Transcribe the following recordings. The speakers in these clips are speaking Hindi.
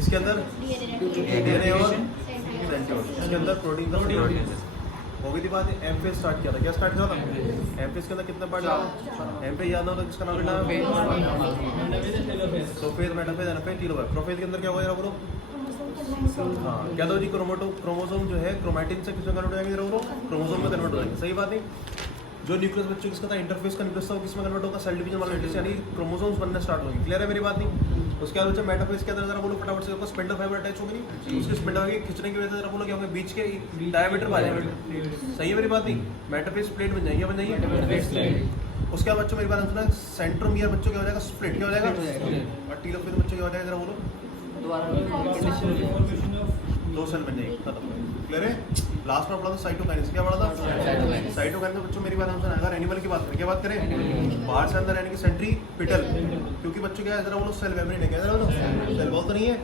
इसके अंदर डीएनए और सेंट्रियोल, इसके अंदर प्रोटीन का हो गई थी बात। एम फेज स्टार्ट किया था, क्या स्टार्ट किया था? एम फेज के अंदर कितने पार्ट? एम फेज याद ना हो तो किसका नाम लेना? Prophase, metaphase, anaphase, telophase. Prophase के अंदर क्या होगा बोलो? हाँ, क्या दो जी, क्रोमोसोम जो है क्रोमैटिन से किसमें कन्वर्ट हो जाएंगे? क्रोमोसोम में कन्वर्ट हो जाएंगे, सही बात नहीं। जो न्यूक्लियस बच्चों किसका था? इंटरफेस का न्यूक्लियस था, वो किसमें कन्वर्ट होगा? सेल डिवीजन वाला न्यूक्लियस, यानी क्रोमोसोम्स बनना स्टार्ट होंगे। क्लियर है मेरी बात नहीं? उसके बाद बच्चा मेटाफेज के अंदर जरा बोलो फटाफट से, स्पिंडल फाइबर अटैच होगी नहीं, उसके स्पिंडल के खींचने की वजह से जरा बोलो क्या होंगे? बीच के डायमीटर बढ़ जाएंगे, सही है मेरी बात नहीं? मेटाफेज प्लेट बन जाएंगे, बन जाएंगे। उसके बाद बच्चों मेरी बात सुना, सेंट्रोमियर बच्चों क्या हो जाएगा? स्प्लिट, क्या हो जाएगा? और टेलोफेज बच्चों क्या हो जाएगा? जरा बोलो, दो सेल बन जाएगी, खत्म। क्लियर है? लास्ट में पढ़ा था साइटोकाइनेसिस, क्या पढ़ा था? साइटोकाइनेसिस बच्चों मेरी बात सुना, अगर एनिमल की बात करें, क्या बात करें? बाहर से अंदर यानी कि सेंट्रीपिटल, क्योंकि बच्चों क्या है जरा बोलो सेल मेम्ब्रेन है, क्या जरा बोलो सेल वॉल तो नहीं है,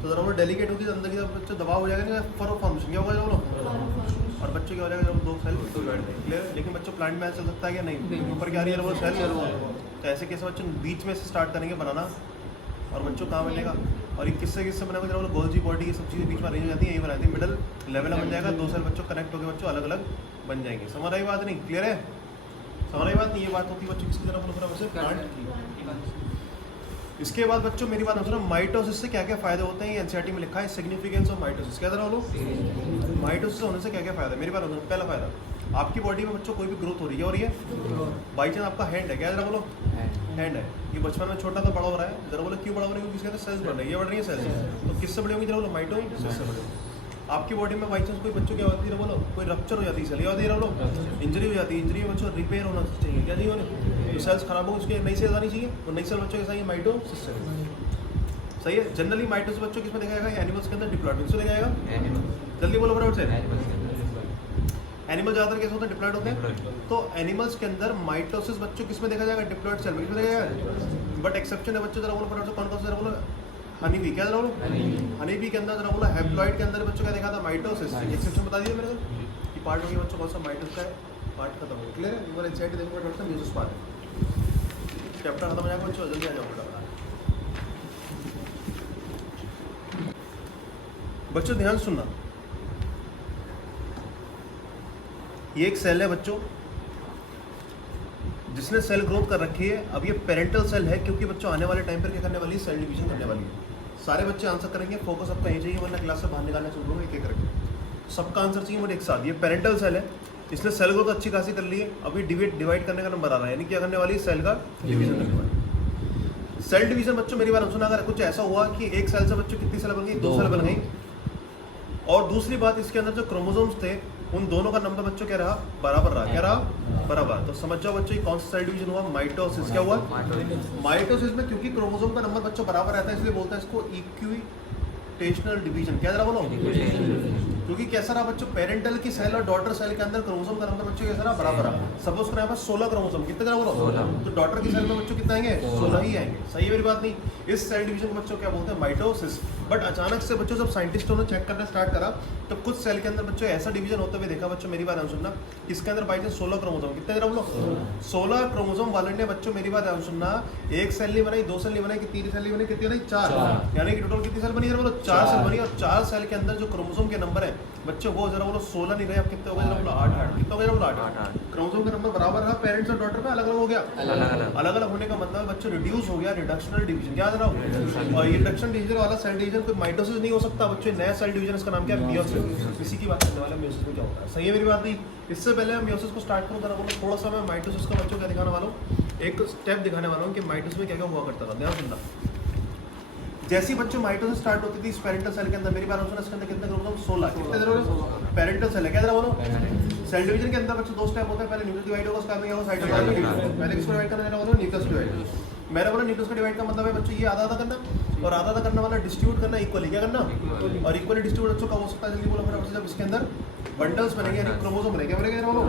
तो जरा बोलो डेलिकेट होगी अंदर की तरफ बच्चों दबाव हो जाएगा, फॉर्मेशन क्या होगा बोलो, और बच्चों क्या हो जाएगा जब दो सेल डिवाइड हो। क्लियर? लेकिन बच्चों प्लांट में चल सकता है क्या? नहीं। ऊपर क्या आ रही है वो सेल, तो ऐसे कैसे बच्चों बीच में से स्टार्ट करेंगे बनाना, और बच्चों कहाँ बनेगा? और ये किससे बनेगा? जरा बोलो गोल्जी बॉडी, ये सब चीज़ें बीच में अरेंज हो जाती है, यही बनाती है, मिडल लेवल बन जाएगा, दो सेल बच्चों कनेक्ट होकर बच्चों अलग अलग बन जाएंगे। समझ आई बात नहीं? क्लियर है? समझ आई बात नहीं? ये बात होती है बच्चों किसकी तरफ बोलो वैसे प्लांट की। इसके बाद बच्चों मेरी बात सुनो, माइटोसिस से क्या क्या फायदे होते हैं? ये एनसीईआरटी में लिखा है, सिग्निफिकेंस ऑफ माइटोसिस। क्या जरा बोलो, माइटोसिस होने से क्या क्या फायदा है? मेरी बात सुनो, पहला फायदा, आपकी बॉडी में बच्चों कोई भी ग्रोथ हो रही है, और ये बाई चांस आपका हैंड है, क्या जरा बोलो हैंड है, ये बचपन में छोटा था बड़ा हो रहा है, जरा बोलो क्यों बड़ा हो रहा है? क्योंकि इसके अंदर सेल्स बढ़ रही है, ये बढ़ रही है सेल्स, तो किससे बड़ी होगी? जरा बोलो माइटोसिस से बड़ी। आपकी बॉडी में बाई चांस कोई बच्चों क्या होती है? बोलो कोई रप्चर हो जाती है, सेल होती है, बोलो इंजरी हो जाती है, इंजरी में बच्चों रिपेयर होना चाहिए, क्या चाहिए होने? जो सेल्स खराब हो उसके नई सेल्स आनी चाहिए, तो नई सेल बच्चों के साथ माइटोसिस से, सही है। जनरली माइटोसिस बच्चों किसमें देखा जाएगा? एनिमल्स के अंदर डिप्लॉयड, किसमें देखा जाएगा? जल्दी बोलो फटाफट से। एनिमल ज़्यादातर कैसे होते हैं? डिप्लॉयड होते हैं। तो एनिमल्स के अंदर माइटोसिस बच्चों किसमें देखा जाएगा? डिप्लॉयड सेल में, किसमें देखा जाएगा? बट एक्सेप्शन है बच्चों, जरा बोलो फटाफट से, कौन कौन से? जरा बोलो हनी बी, क्या जरा बोलो हनी बी के अंदर, जरा बोलो हैप्लॉइड के अंदर बच्चों क्या देखा था? माइटोसिस। एक्सेप्शन बता दीजिए मेरे को, कि पार्ट हो गया बच्चों कौन सा? माइटोसिस का पार्ट खत्म हो गया। क्लियर है? एक बार एनसीईआरटी देखो फटाफट से, म्यूसिस पार्ट चैप्टर खत्म हो जाएगा बच्चों, जल्दी आ जाओ फटाफट। बच्चों ध्यान सुनना, ये एक सेल है बच्चों जिसने सेल ग्रोथ कर रखी है। अब ये पेरेंटल सेल है, क्योंकि बच्चों आने वाले टाइम पर क्या करने वाली है? सेल डिवीजन करने वाली है। सारे बच्चे आंसर करेंगे, फोकस आपका यही चाहिए, वरना क्लास से बाहर निकालना शुरू होगा एक एक करके। सबका आंसर चाहिए मुझे एक साथ। ये पेरेंटल सेल है, इसने सेल ग्रोथ अच्छी खासी कर ली है, अभी डिवाइड करने का नंबर आ रहा है, यानी क्या करने वाली है? सेल का डिवीजन करने वाली। सेल डिवीजन बच्चों मेरी बात सुना, अगर कुछ ऐसा हुआ कि एक सेल से बच्चों कितनी सेल बन गई? दो सेल बन गई। और दूसरी बात, इसके अंदर जो क्रोमोसोम्स थे उन दोनों का नंबर बच्चों क्या रहा? बराबर रहा। क्या रहा? बराबर। तो समझ जाओ बच्चों, कौन सा सेल डिवीजन हुआ? माइटोसिस। क्या हुआ? माइटोसिस में क्योंकि क्रोमोसोम का नंबर बच्चों बराबर रहता है, इसलिए बोलते हैं इसको इक्विटेशनल डिवीजन। क्या जरा बोलो? क्योंकि कैसा रहा बच्चों? पेरेंटल की सेल और डॉटर सेल के अंदर क्रोमोसोम का नंबर बच्चों कैसा रहा? बराबर रहा। सपोज करें यहाँ पर 16 क्रोमोसोम, कितने जरा बोलो? तो डॉटर की सेल में बच्चों कितने आएंगे? 16 ही आएंगे। सही है मेरी बात नहीं? इस सेल डिवीजन को बच्चों क्या बोलते हैं? माइटोसिस। बट अचानक से बच्चों जब साइंटिस्टों ने चेक करना स्टार्ट करा, तो कुछ सेल के अंदर बच्चों ऐसा डिवीजन होते हुए देखा बच्चों, मेरी बात ध्यान सुनना, इसके अंदर बाई चांस 16 क्रोमोसोम, कितने जरा बोलो? 16 क्रोमोसोम वाले ने बच्चों मेरी बात ध्यान सुनना, एक सेल नहीं बनाई, दो सेल नहीं बनाई, कि 3 सेल नहीं बनी, कितनी बनाई? 4। यानी कि टोटल कितनी सेल बनी? जरा बोलो 4 सेल बनी। और 4 सेल के अंदर जो क्रोमोसोम के नंबर है बच्चों, वो जरा बोलो 16 नहीं रहे, अब कितने हो गए? जरा बोलो 8। कितना हो गया? जरा बोलो 8। क्रोमोसोम का नंबर बराबर रहा, पेरेंट्स और डॉटर पे अलग अलग हो गया। अलग अलग होने का मतलब बच्चों रिड्यूस हो गया, रिडक्शनल डिवीजन। क्या जरा? और ये रिडक्शन डिवीजन वाला सेल डिवीजन कोई माइटोसिस नहीं हो सकता बच्चों, नया सेल डिवीजन, इसका नाम क्या है? मियोसिस। इसी की बात करने वाला, मियोसिस में क्या होता है। सही है मेरी बात नहीं? इससे पहले मैं मियोसिस को स्टार्ट करूँ, जरा बोलो थोड़ा सा मैं माइटोसिस का बच्चों क्या दिखाने वाला हूँ, एक स्टेप दिखाने वाला हूँ कि माइटोसिस में क्या क्या हुआ करता था। ध्यान सुनना, जैसी बच्चों माइटोसिस स्टार्ट होती थी इस पेरेंटल सेल के अंदर, मेरी बात सुना, इसके अंदर कितने क्रोमोसोम? 16। कितने जरूर? पेरेंटल सेल है, क्या जरा बोलो? सेल डिवीजन के अंदर बच्चों 2 स्टेप होते हैं, पहले न्यूक्लियस डिवाइड होगा, उसका क्या होगा? साइटोप्लाज्म। पहले किसको डिवाइड करना है? Nucleus divide. मैंने बोला न्यूक्लियस का डिवाइड का मतलब है बच्चों ये आधा आधा करना, और आधा आधा करने वाला डिस्ट्रीब्यूट करना इक्वली। क्या करना? और इक्वली डिस्ट्रीब्यूट बच्चों कब हो सकता है? जल्दी बोलो फटाफट से, जब इसके अंदर बंडल्स बनेंगे, यानी क्रोमोसोम बनेंगे। क्या बनेगा? बोलो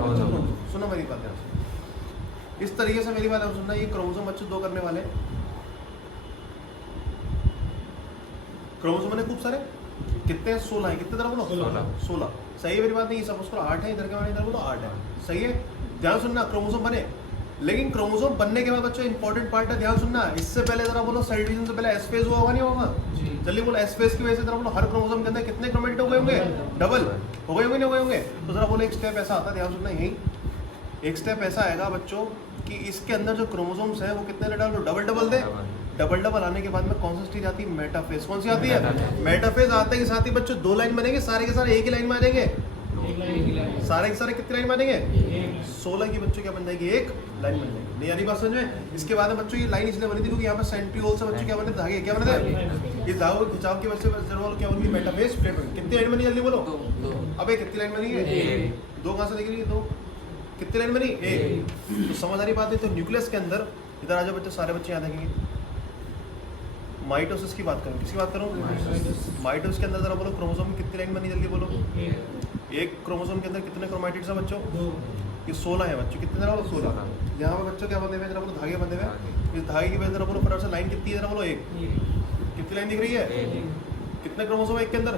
सुनो मेरी बात ध्यान से, इस तरीके से मेरी बात सुनना, ये क्रोमोसोम बच्चों 2 करने वाले। क्रोमोसोम ने खूब सारे, कितने? 16 है। कितने? जरा बोलो 16। सही है मेरी बात नहीं? सब उसको 8 है, इधर के माने इधर बोलो 8 है। सही है? ध्यान सुनना, क्रोमोसोम बने, लेकिन क्रोमोसोम बनने के बाद बच्चों इंपॉर्टेंट पार्ट है, ध्यान सुनना। इससे पहले जरा बोलो सेल डिवीजन से पहले एस फेज हुआ होगा नहीं होगा? जल्दी बोलो एस फेज की वजह से जरा बोलो हर क्रोमोसोम के अंदर कितने क्रोमेटिड हो गए होंगे? डबल हो गए होंगे नहीं हो गए होंगे? तो जरा बोलो एक स्टेप ऐसा आता है, ध्यान सुनना, यही एक स्टेप ऐसा आएगा बच्चों कि इसके अंदर जो क्रोमोसोम्स है वो कितने डालो? डबल डबल दे। डबल डबल आने के बाद में कौन सी स्टेज आती है? मेटाफेज। कौन सी आती है? मेटाफेज। आते के साथ ही बच्चों दो लाइन बनेंगे, सारे के सारे एक ही लाइन में आ जाएंगे। सारे के सारे कितनी लाइन बनेंगे? 16 की बच्चों क्या बन जाएगी? एक लाइन बन जाएगी। नहीं यानी बात समझ में? इसके बाद में बच्चों ये लाइन इसलिए बनी थी क्योंकि यहाँ पर सेंट्रियोल से बच्चों क्या बने? धागे क्या बने थे? इस धागों के खिंचाव की वजह से जरूर क्या बनी? मेटाफेज प्लेट बनी। कितनी लाइन बनी? जल्दी बोलो। अबे कितनी लाइन बनी है? दो। कहाँ से देख रही है? दो। कितनी लाइन बनी? एक। तो समझ आ रही बात है? तो न्यूक्लियस के अंदर इधर आ जाओ बच्चों, सारे बच्चे यहाँ देखेंगे। माइटोसिस की बात करूँ, किसकी बात करूँ? माइटोसिस के अंदर जरा बोलो क्रोमोसोम की कितनी लाइन बनी? जल्दी बोलो। एक क्रोमोसोम के अंदर कितने क्रोमैटिड्स हैं बच्चों? ये 16 है बच्चों। कितने जरा बोलो? 16। यहाँ पर बच्चों क्या बंधे हुए? जरा बोलो धागे बंधे हुए। इस धागे की वजह जरा बोलो फटाफट से लाइन कितनी है? जरा बोलो। एक। कितनी लाइन दिख रही है? कितने क्रोमोसोम है एक के अंदर?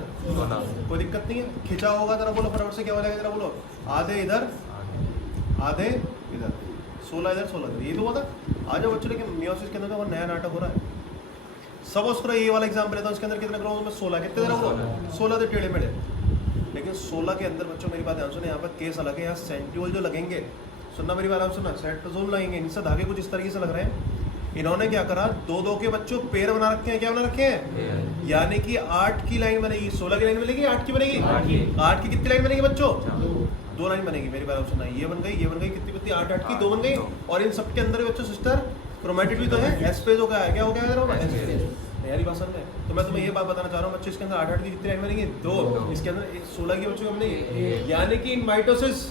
कोई दिक्कत नहीं है। खिंचा होगा जरा बोलो फटाफट से, क्या बनेगा? जरा बोलो। आधे इधर आधे इधर, 16 इधर 16 इधर, ये तो होता। आ जाओ बच्चों, लेकिन मियोसिस के अंदर तो नया नाटक हो रहा है। सब उसको ये वाला एग्जाम्पल लेता हूँ, इसके अंदर कितने क्रोमोसोम है? 16। कितने जरा बोलो? 16 थे टेढ़े मेढ़े। लेकिन 16 के अंदर बच्चों मेरी बात ध्यान सुने, यहाँ पर केस अलग है। यहाँ सेंट्रियोल जो लगेंगे, सुनना मेरी बात आप सुनना, सेंट्रोसोम लगेंगे। इनसे धागे कुछ इस तरीके से लग रहे हैं। इन्होंने क्या करा? दो दो के बच्चों पेड़ बना रखे हैं। क्या बना रखे हैं? यानी कि 8 की लाइन बनेगी। 16 की लाइन बनेगी, 8 की बनेगी। 8 की कितनी लाइन बनेगी बच्चों? 2 लाइन बनेगी। मेरी बात आप सुनना, ये बन गई, ये बन गई, कितनी कितनी? 8 की 2 बन गई। और इन सबके अंदर बच्चों सिस्टर क्रोमैटिड भी तो है, एस फेज हो गया है। क्या हो गया है? यारी बात समझ में? तो मैं तुम्हें ये बात बताना चाह रहा हूँ बच्चों, इसके अंदर 8 की कितनी लाइन बनेगी? 2। इसके अंदर 16 की बच्चों बनेगी। यानी कि इन माइटोसिस,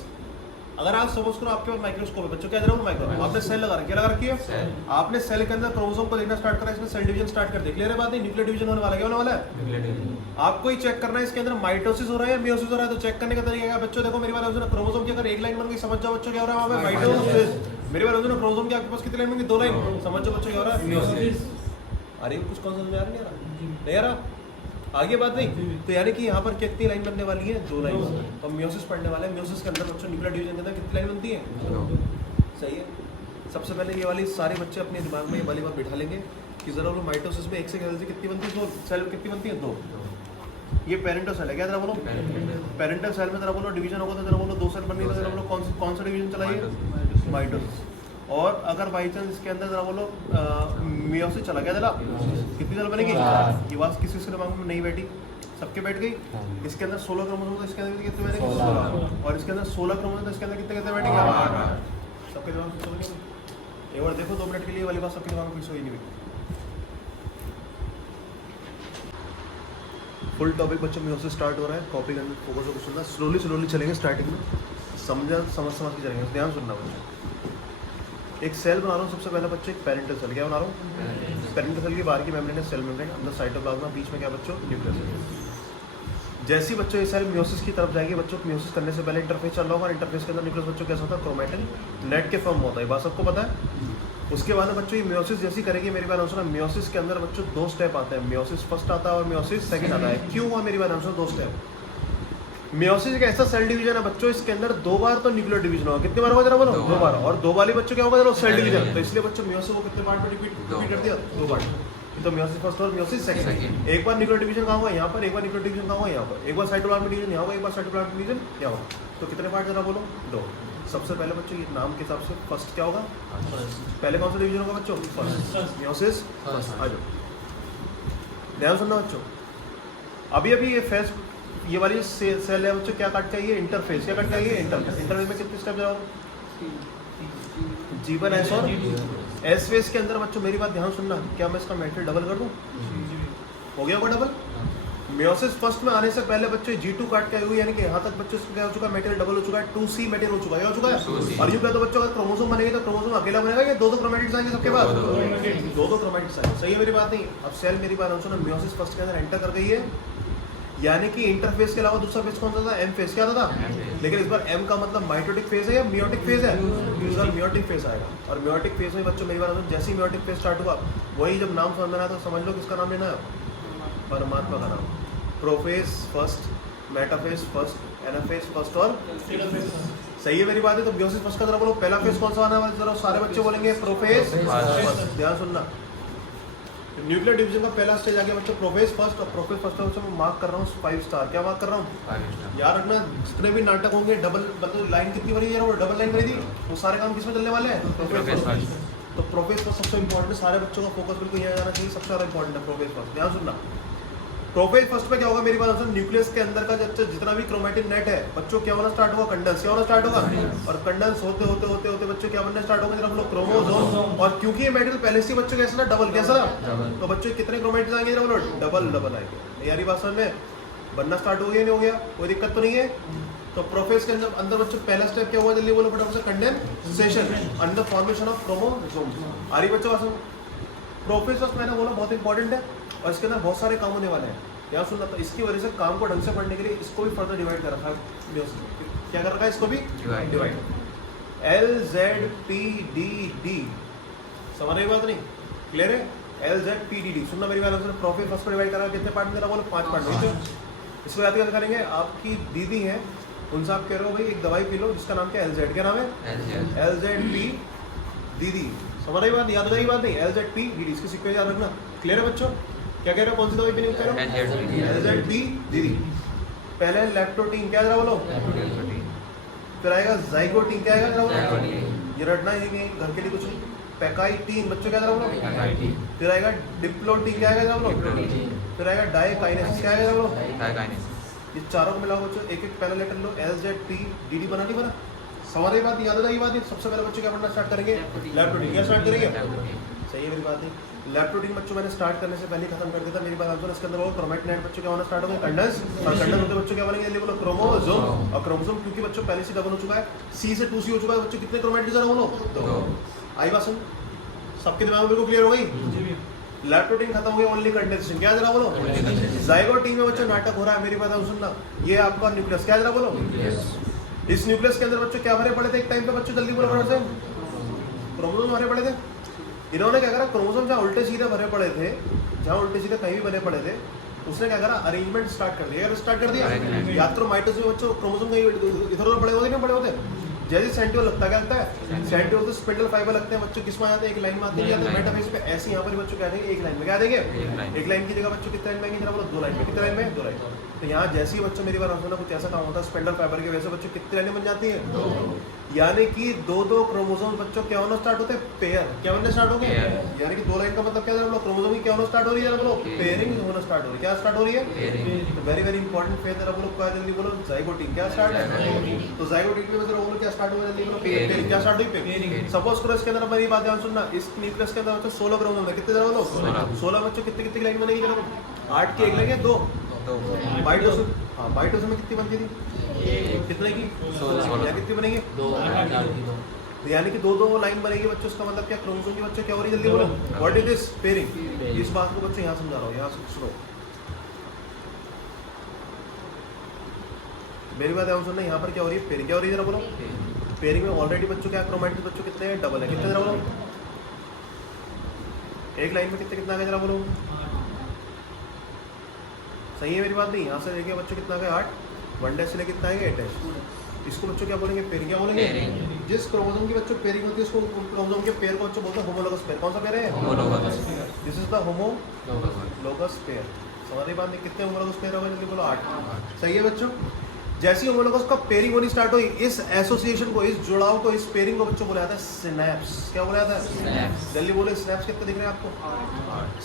अगर आप सपोज करो आपके पास माइक्रोस्कोप है बच्चों, क्या जरूर माइक्रोस्कोप, आपने सेल लगा रखी है, लगा रखी है। आपने सेल के अंदर क्रोमोसोम को देखना स्टार्ट करा, इसमें सेल डिवीजन स्टार्ट कर दे। क्लियर है बात? नहीं, न्यूक्लियर डिवीजन होने वाला है। क्या होने वाला है? आपको ही चेक करना है इसके अंदर माइटोसिस हो रहा है या मियोसिस हो रहा है। तो चेक करने का तरीका क्या बच्चों? देखो मेरी बात, क्रोमोसोम की अगर एक लाइन बन गई, समझ जाओ बच्चों क्या हो रहा है वहाँ पे? माइटोसिस। मेरी बात, क्रोमोसोम की आपके पास कितनी लाइन बन गई? 2 लाइन। समझ जाओ बच्चों क्या हो रहा है? मियोसिस। अरे कुछ कौन समझ में आ रहा नहीं आ रहा? आगे बात नहीं। तो यानी कि यहाँ पर कितनी लाइन बनने वाली है? 2 लाइन। और मियोसिस पढ़ने वाले हैं। मियोसिस के अंदर बच्चों न्यूक्लियर डिवीजन के अंदर कितनी लाइन बनती है? सही है। सबसे पहले ये वाली सारे बच्चे अपने दिमाग में ये वाली बात बिठा लेंगे कि जरा वो माइटोसिस में एक से कितनी बनती है? 2 सेल कितनी बनती है? 2। ये पेरेंटल सेल है। क्या जरा बोलो? पेरेंटल सेल में जरा बोलो डिवीजन होगा तो जरा बोलो 2 सेल बनने, जरा बोलो कौन सा डिवीजन चलाइए? माइटोसिस। और अगर बाई चांस इसके अंदर जरा बोलो मियोसिस चला गया, जरा कितनी सेल बनेगी? ये बात किसी के दिमाग में नहीं बैठी, सबके बैठ गई। इसके अंदर 16 क्रोमोसोम तो इसके अंदर कितने बैठेंगे? 16। और इसके अंदर 16 क्रोमोसोम तो इसके अंदर कितने कितने बैठेंगे? 8। सबके दिमाग में फिक्स हो गई? एक बार देखो 2 मिनट के लिए वाली बात सबके दिमाग में फिक्स हो ही नहीं हुई। फुल टॉपिक बच्चों मियोसिस स्टार्ट हो रहा है। कॉपी करने फोकस होकर सुनना, स्लोली चलेंगे। स्टार्टिंग में समझ के चलेंगे, ध्यान सुनना बच्चों। एक सेल बना रहा हूँ सबसे पहले बच्चों, एक पेरेंटल सेल। क्या बना रहा हूँ? पेरेंटल सेल की बाहर की मेम्ब्रेन है सेल मेम्ब्रेन, अंदर साइटोप्लाज्म, बीच में क्या बच्चों? न्यूक्लियस है। जैसे ही बच्चों ये सेल मियोसिस की तरफ जाएगी बच्चों, मियोसिस करने से पहले इंटरफेस चल रहा होगा। इंटरफेस के अंदर न्यूक्लियस बच्चों कैसा होता है? क्रोमैटिन नेट के फॉर्म होता है, बात सबको पता है। उसके बाद बच्चों ये मियोसिस जैसी करेगी, मेरी बात सुना, मियोसिस के अंदर बच्चों 2 स्टेप आते हैं। मियोसिस फर्स्ट आता है और मियोसिस सेकंड आता है। क्यों हुआ? मेरी बात सुनो, 2 स्टेप। मियोसिस एक ऐसा सेल डिवीजन है बच्चों, इसके अंदर 2 बार तो न्यूक्लियर डिवीजन होगा। कितनी बार होगा जरा बोलो? 2 बार। और 2 वाली बच्चों क्या होगा? जरा सेल डिवीजन। तो इसलिए बच्चों मियोसिस को कितने पार्ट में रिपीट कर दिया? 2 पार्ट। तो मियोसिस फर्स्ट और मियोसिस सेकंड। एक बार न्यूक्लियर डिवीजन कहाँ हुआ? यहाँ पर। एक बार न्यूक्लियर डिवीजन कहाँ हुआ? यहाँ पर। एक बार साइटोप्लाज्मिक डिवीजन यहाँ हुआ, एक बार साइटोप्लाज्मिक डिवीजन यहाँ हुआ। तो कितने पार्ट जरा बोलो? 2। सबसे पहले बच्चों ये नाम के हिसाब से फर्स्ट क्या होगा? पहले कौन सा डिवीजन होगा बच्चों? फर्स्ट। Meiosis first. आ जाओ, ध्यान सुनना बच्चों। अभी ये फेस, ये वाली सेल है बच्चों, क्या काट के आई है? इंटरफेस। क्या काट के आई है? इंटरफेस में कितने स्टेप जाओ? G1 S और एस फेस के अंदर बच्चों मेरी बात ध्यान सुनना, क्या मैं इसका मेटेरियल डबल कर दूं? हो गया होगा डबल? मियोसिस फर्स्ट में आने से पहले बच्चे G2 काट के आई हुई, यानी कि यहाँ तक बच्चों इसका क्या हो चुका है? मेटेरियल डबल हो चुका है, 2C मेटेरियल हो चुका है। क्या हो चुका है? और यूँ कहते बच्चों अगर क्रोमोसोम बनेगा तो क्रोमोसोम अकेला बनेगा या 2-2 क्रोमैटिड्स आएंगे सबके पास? 2-2 क्रोमैटिड्स आएंगे। सही है मेरी बात नहीं? अब सेल मेरी बात सुनो, मियोसिस फर्स्ट के अंदर एंटर कर गई है, यानी कि इंटरफेस के अलावा दूसरा फेज कौन सा था? M phase. क्या था? लेकिन इस बार एम का मतलब माइटोटिक फेज है या मियोटिक फेज है? इस बार मियोटिक फेज आएगा। और मियोटिक फेज में बच्चों मेरी बात जैसे ही मियोटिक फेज स्टार्ट हुआ, वही जब नाम समझ में आया तो समझ लो किसका नाम लेना है? परमात्मा का नाम। Prophase first, metaphase first, anaphase first और सही है मेरी बात है। तो मियोसिस फर्स्ट का जरा बोलो पहला फेज कौन सा आना है, जरा सारे बच्चे बोलेंगे प्रोफेज फर्स्ट। ध्यान सुनना, न्यूक्लियर डिवीजन का पहला स्टेज आ गया बच्चों प्रोफेज फर्स्ट। और प्रोफेज फर्स्ट का बच्चों मैं मार्क कर रहा हूँ 5 स्टार। क्या मार्क कर रहा हूँ? याद रखना जितने भी नाटक होंगे डबल मतलब लाइन कितनी बनी है, वो डबल लाइन बनी थी, वो सारे काम किसमें चलने वाले हैं? Prophase first. तो प्रोफेज फर्स्ट सबसे इंपॉर्टेंट, सारे बच्चों का फोकस बिल्कुल यहाँ जाना चाहिए, सबसे ज्यादा इंपॉर्टेंट है प्रोफेज फर्स्ट। ध्यान सुनना, प्रोफेज फर्स्ट पे क्या होगा मेरी बात सुन, न्यूक्लियस के अंदर का जितना भी क्रोमैटिन नेट है बच्चों क्या होना स्टार्ट होगा? कंडेंस। क्या होना स्टार्ट होगा? और कंडेंस होते होते होते होते बच्चों क्या बनना स्टार्ट होगा? जरा हम लोग क्रोमोसोम। और क्योंकि ये मेटल पहले से बच्चों कैसा ना डबल, कैसा ना, तो बच्चों कितने क्रोमैटिन आएंगे? जरा बोलो डबल डबल आएंगे। यारी बात समझ में बनना स्टार्ट हो गया नहीं हो गया? कोई दिक्कत तो नहीं है? तो प्रोफेज के अंदर बच्चों पहला स्टेप क्या हुआ? जल्दी बोलो फटाफट से, condensation and the formation of chromosome. आ रही बच्चों बात? प्रोफेज फर्स्ट मैंने बोला बहुत इंपॉर्टेंट है और इसके अंदर बहुत सारे काम होने वाले हैं। यहाँ सुनना, तो इसकी वजह से काम को ढंग से पढ़ने के लिए इसको भी फर्दर डिवाइड कर रखा है। क्या कर रखा है? इसको भी डिवाइड। LZPDD समझ रही बात नहीं? क्लियर है? LZPDD सुनना मेरी बात। प्रोफेज फर्स्ट को डिवाइड करा कितने पार्ट में? बोलो 5 पार्ट में। इसको याद कैसे करेंगे? आपकी दीदी है, उनसे आप कह रहे हो भाई एक दवाई पी लो जिसका नाम क्या है? LZ। क्या नाम है? LZPDD। समझ रही बात? याद रही बात नहीं? LZPDD इसकी सीक्वेंस याद रखना। क्लियर है बच्चों? क्या कह रहे हो? कौन सी दवाई पीने कह रहे हो? LZPDD। पहले लैक्टोटीन, क्या जरा बोलो? फिर आएगा जाइगोटीन, क्या आएगा जरा बोलो? ये रटना है घर के लिए कुछ। पैकाइटीन बच्चों, क्या जरा बोलो? फिर आएगा डिप्लोटीन, क्या आएगा जरा बोलो? फिर आएगा डाइकाइनेसिस, क्या आएगा जरा बोलो? ये चारों को मिलाओ बच्चों, एक एक पहला लेटर लो। LZPDD बना नहीं बना? समझ रही बात? याद रही बात? सबसे पहले बच्चों क्या पढ़ना स्टार्ट करेंगे? लैक्टोटीन। क्या स्टार्ट करेंगे? सही है मेरी बात है। लैक्टोटीन बच्चों मैंने स्टार्ट करने से पहले खत्म कर दिया था। मेरी बात आपको इसके अंदर वो क्रोमैटिन नेट बच्चों क्या होना स्टार्ट होगा? कंडेंस। और कंडेंस होते बच्चों क्या बनेंगे? बोलो क्रोमोसोम। और क्रोमोसोम क्योंकि बच्चों पहले से डबल हो चुका है, C से 2C हो चुका है बच्चों, कितने क्रोमैटिन जरा बोलो? 2। आई बात सुन, सबके दिमाग में बिल्कुल क्लियर हो गई? लैक्टोटीन खत्म हो गया, ओनली कंडेंसेशन। क्या जरा बोलो? जाइगोटीन में बच्चों नाटक हो रहा है। मेरी बात आप सुनना, ये आपका न्यूक्लियस, क्या जरा बोलो? इस न्यूक्लियस के अंदर बच्चों क्या भरे पड़े थे एक टाइम पे? बच्चों जल्दी बोलो फटाफट से, क्रोमोसोम भरे पड़े थे। इन्होंने क्या करा? क्रोमोसोम जहाँ उल्टे सीधे भरे पड़े थे, जहाँ उल्टे सीधे कहीं भी बने पड़े थे, उसने क्या करा? अरेंजमेंट स्टार्ट कर दिया। स्टार्ट कर दिया। याद करो माइटोसिस में बच्चों क्रोमोसोम कहीं इधर उधर पड़े होते ना, पड़े होते। जैसे सेंट्रियोल लगता है, क्या लगता है? सेंट्रियोल तो स्पिंडल फाइबर लगते हैं बच्चों, किसमें आते हैं? एक लाइन में आते हैं। मेटाफेज पे ऐसे यहाँ पर बच्चों क्या देंगे? एक लाइन में। क्या देंगे? एक लाइन की जगह बच्चों कितने लाइन में आएंगे? जरा बोलो 2 लाइन में। कितने लाइन में? 2 लाइन। तो यहाँ जैसे ही बच्चों मेरी बात सुनना, कुछ ऐसा काम होता है स्पिंडल फाइबर के, वैसे बच्चों कितनी लाइनें बन जाती है? 2। यानी कि 2-2 क्रोमोसोम बच्चों क्या होना स्टार्ट होते हैं? पेयर। क्या बनने स्टार्ट हो गए? यानी कि 2 लाइन का मतलब क्या है? क्रोमोसोम की क्या होना स्टार्ट हो रही है? बोलो पेयरिंग होना स्टार्ट हो रही है। क्या स्टार्ट हो रही है? तो वेरी वेरी इंपॉर्टेंट फेज जरा बोलो, क्या जल्दी बोलो? जाइगोटीन। क्या स्टार्ट है? तो जाइगोटीन में जरा बोलो क्या स्टार्ट हुआ? जल्दी बोलो पेयरिंग। क्या स्टार्ट हुई? पेयरिंग। सपोज करो इसके अंदर मेरी बात ध्यान सुनना, इस न्यूक्लियस के अंदर बच्चों 16 क्रोमोसोम है। कितने जरा बोलो? 16 बच्चों कितनी कितनी लाइन बनेगी? जरा 8 की एक लेंगे 2। माइटोसिस, हाँ माइटोसिस में कितनी बनती थी? कितने की? 16। या कितनी बनेगी? 2। यानी कि 2-2 लाइन बनेगी बच्चों। इसका मतलब क्या? क्रोमोसोम की बच्चों क्या हो रही है? जल्दी बोलो। What is this? पेयरिंग। इस बात को बच्चों यहाँ समझा रहा हूँ, यहाँ सुनो मेरी बात है सुनना। यहाँ पर क्या हो रही है? पेयरिंग। क्या हो रही है? जरा बोलो। पेयरिंग में ऑलरेडी बच्चों क्या क्रोमैटिन बच्चों कितने हैं? डबल है। कितने जरा बोलो? एक लाइन में कितने कितना आ गया? जरा बोलो। सही है मेरी बात नहीं? यहाँ से देखिए बच्चों कितना आ गया? 8। 1 डैश से लेकर कितना आएगा? 8 डैश। इसको बच्चों क्या बोलेंगे? पेयरिंग। क्या बोलेंगे? जिस क्रोमोसोम की बच्चों पेयरिंग होती है उसको क्रोमोसोम के पेयर को बच्चों बोलते हैं होमोलोगस पेयर। कौन सा पेयर है? Homologous. This is the homologous pair. समझ रही बात नहीं? कितने होमोलोगस पेयर होगा? जल्दी बोलो। 8। सही है बच्चों? जैसी होमोलोगस का पेयरिंग होनी स्टार्ट हुई, इस एसोसिएशन को, इस जुड़ाव को, इस पेयरिंग को बच्चों बोला जाता है सिनैप्स। क्या बोला जाता है? जल्दी बोले। सिनैप्स कितने दिख रहे हैं आपको?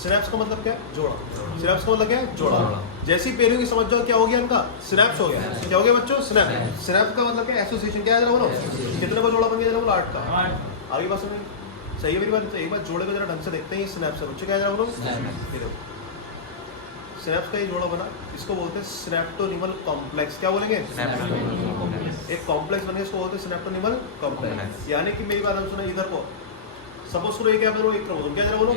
सिनैप्स का मतलब क्या है? जोड़ा। सिनैप्स का मतलब क्या है? जोड़ा। जैसी पेयरिंग समझ जाओ क्या हो गया इनका? सिनैप्स हो गया। क्या हो गया बच्चों? सिनैप्स। सिनैप्स का मतलब क्या? एसोसिएशन। क्या है जरा बोलो? कितने का जोड़ा बन गया? जरा बोलो 8 का। आगे बात समझ सही है मेरी बात? एक बार जोड़े को जरा ढंग से देखते हैं। ये सिनैप्स है बच्चों। क्या है जरा बोलो? सिनैप्स का ये जोड़ा बना, इसको बोलते हैं सिनेप्टोनिमल कॉम्प्लेक्स। क्या बोलेंगे? एक कॉम्प्लेक्स बने, इसको बोलते हैं सिनेप्टोनिमल कॉम्प्लेक्स। यानी कि मेरी बात सुना, इधर को सपोज करो ये क्या बोलो? एक क्रोमोसोम। क्या जरा बोलो?